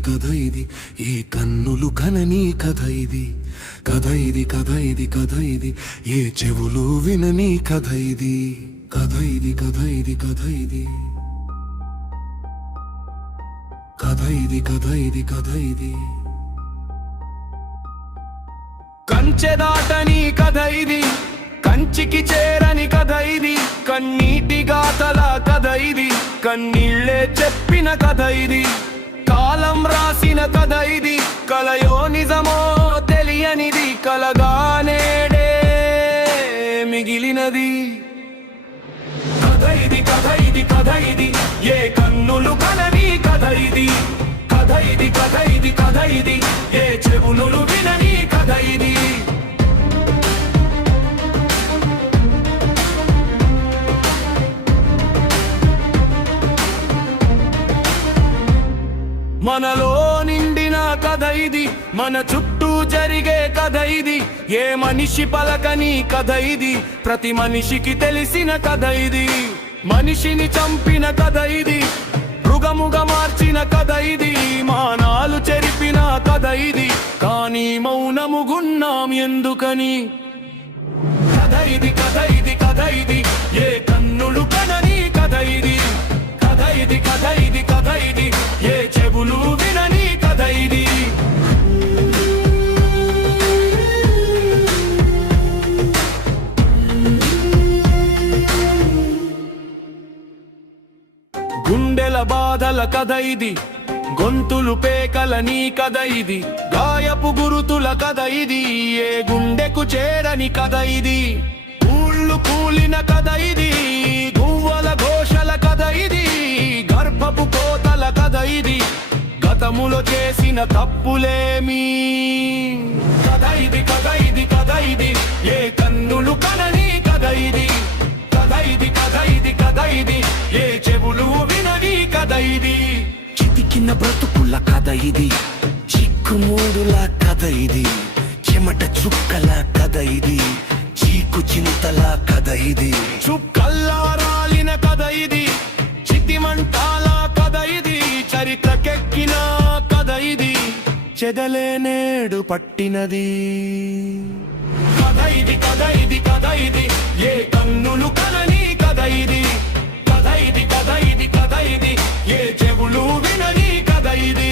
కథ ఇది ఏ కన్నులు కనని కథ ఇది కథ ఇది కథ ఇది కథ ఇది ఏ చెవులు వినని కథ ఇది కథ ఇది కథ ఇది కథ ఇది కథ ఇది కథ ఇది కథ ఇది కంచె దాటని కథ ఇది కంచికి చేరని కథ ఇది కన్నీటి గాథల కథ ఇది కన్నీళ్ళే చెప్పిన కథ ఇది కాలం రాసిన కథ ఇది కలయో నిజమో తెలియనిది కలగానేడే మిగిలినది కథ ఇది కథ ఇది కథ ఇది ఏ కన్నులు కనని కథ ఇది కథ ఇది కథ ఇది కథ ఇది ఏ చెవులు వినని కథ ఇది మనలో నిండిన కథ ఇది మన చుట్టూ జరిగే కథ ఇది ఏ మనిషి పలకని కథ ఇది ప్రతి మనిషికి తెలిసిన కథ ఇది మనిషిని చంపిన కథ ఇది మృగముగా మార్చిన కథ ఇది మానాలు చెరిపిన కథ ఇది కానీ మౌనముగున్నాం ఎందుకని కథ ఇది కథ ఇది కథ ఇది ఏ కన్నులు కనని కథ ఇది కథ ఇది కథ ఇది కథ ఇది ఏ చెవులు వినని కథ ఇది గుండెల బాధల కథ ఇది గొంతులు పేకల నీ కథ ఇది గాయపు గురుతుల కథ ఇది ఏ గుండెకు చేరని కథ ఇది ఊళ్ళు కూలిన కథ ఇది గువ్వల ఘోషల కథ ఇది గర్భపు కోతల కథ ఇది గతములో చేసిన తప్పులేమి కథ ఇది కథ ఇది కథ ఇది ఏ కన్నులు కనని కథ ఇది కథ ఇది కథ ఇది కథ ఇది ఏ చెవులు వినని కథ ఇది చితికిన బ్రతుకుల కథ ఇది చిక్కుమూడుల కథ ఇది చెమట చుక్కల కథ ఇది చీకు చింతల కథ ఇది చుక్కల్లా రాలిన కథ ఇది చితిమంటాల కథ ఇది చరిత్రకెక్కిన కథ ఇది చెదలే నేడు పట్టినది కథ ఇది కథ ఇది కథ ఇది ఏ కన్నులు కనని కథ ఇది కథ ఇది కథ ఇది కథ ఇది ఏ చెవులు వినని కథ ఇది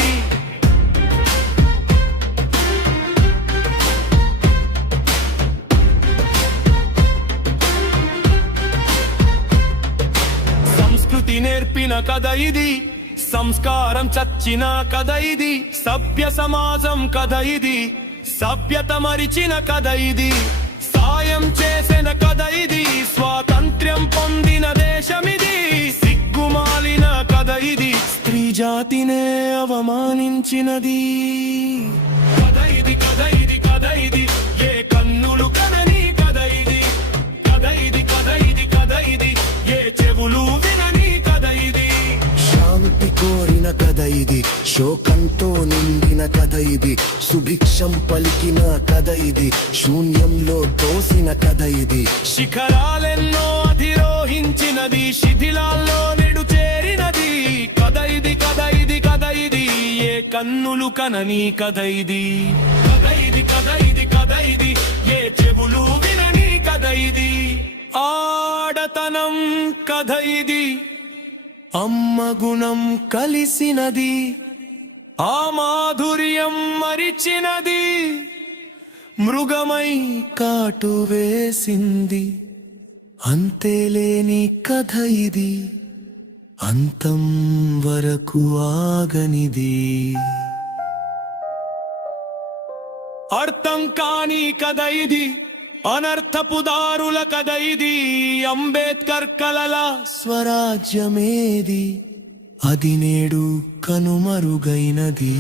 సంస్కృతి నేర్పిన కథ ఇది సంస్కారం చచ్చిన కథ ఇది సభ్య సమాజం కథ ఇది సభ్యత మరిచిన కథ ఇది సాయం చేసిన కథ ఇది స్వాతంత్ర్యం పొందిన దేశమిది సిగ్గుమాలిన కథ ఇది స్త్రీ జాతినే అవమానించినది కథ ఇది కథ ఇది కథ ఇది ఏ కన్నులు కనని కథ ఇది కథ ఇది కథ ఇది కథ ఇది ఏ చెవులు వినని కథ ఇది శాంతి కోరిన కథ ఇది శోకంతో నిండిన కథ ఇది సుభిక్షం పలికిన కథ ఇది శూన్యంలో తోసిన కథ ఇది శిఖరాలెన్నో అధిరోహించినది శిథిలాల్లో నెడు చేరినది కథ ఇది కథ ఇది కథ ఇది ఏ కన్నులు కనని కథ ఇది కథ ఇది కథ ఇది కథ ఇది ఏ చెవులు వినని కథ ఇది ఆడతనం కథ ఇది అమ్మ గుణం కలిసినది ఆ మాధుర్యం మరిచినది మృగమై కాటు వేసింది అంతేలేని కథ ఇది అంతం వరకు ఆగనిది అర్థం కాని కథ ఇది అనర్థపు దారుల కథ ఇది అంబేద్కర్ కలల స్వరాజ్యమేది అది నేడు కనుమరుగైనది